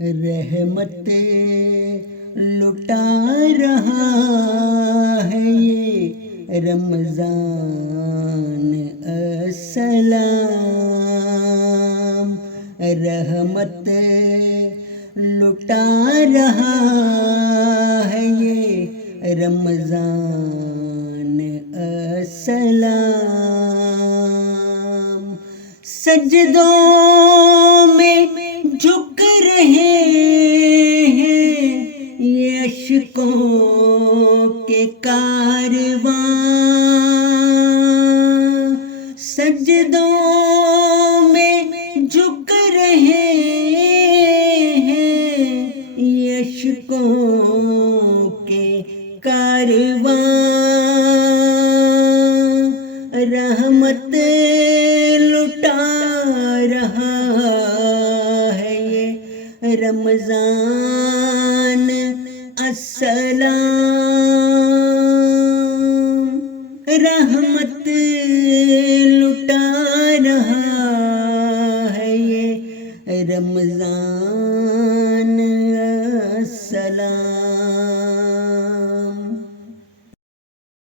رحمت لٹا رہا ہے یہ رمضان السلام، رحمت لٹا رہا ہے یہ رمضان السلام۔ سجدوں میں جھک رہے ہیں یہ اشکوں کے کارواں، سجدوں میں جھک رہے ہیں یہ اشکوں کے کارواں، رحمت لٹا رہا ہے یہ رمضان السلام، رحمت لٹا رہا ہے یہ رمضان